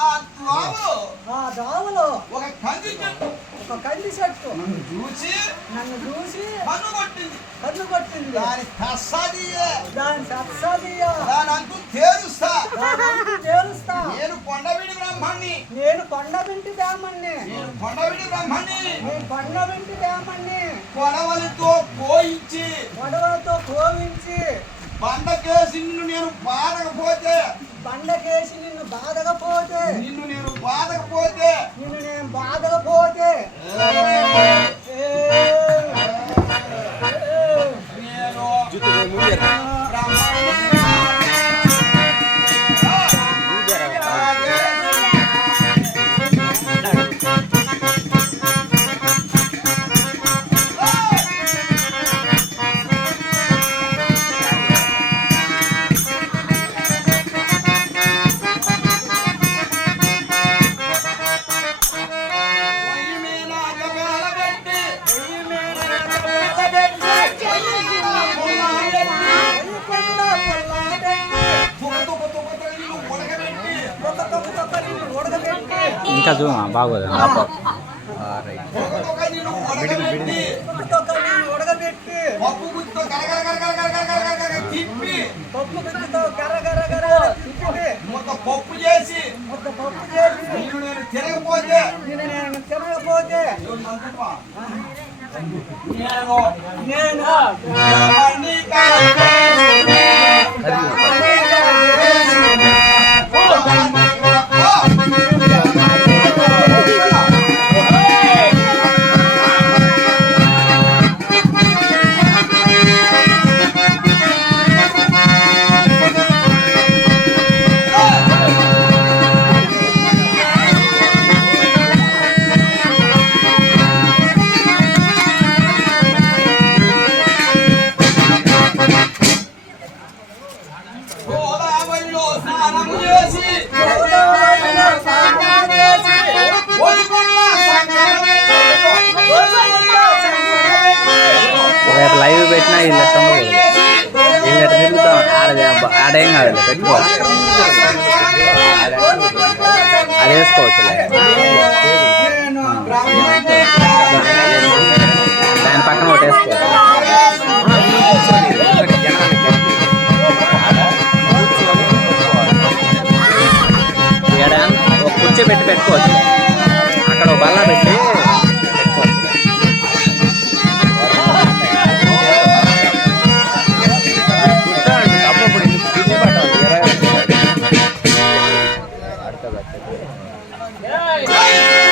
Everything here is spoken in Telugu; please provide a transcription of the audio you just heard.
ఆ దోవలో ఒక కంది చెట్టు నన్ను చూసి కన్ను కొట్టింది. దాని కస్సదియే దాని అంతు తేలుస్తా. నేను కొండవీడి బ్రహ్మణ్ణి. కొడవలతో కోయించి బండకేసి నిన్ను నేను బాధకపోతే నిన్ను నేను బాధకపోతే ఇంకా జూమా బాగోదు పప్పు చేసి తిరగపోతే నేను రేపు లైవ్ పెట్టినా వీళ్ళు తిరుగుతాం ఆడేం కాదు పెట్టుకోవచ్చు అది వేసుకోవచ్చు దాని పక్కన ఒకటి వేసుకోవచ్చు ఒక కుర్చీ పెట్టుకోవచ్చు అక్కడ ఒక బల్ల పెట్టి Hey!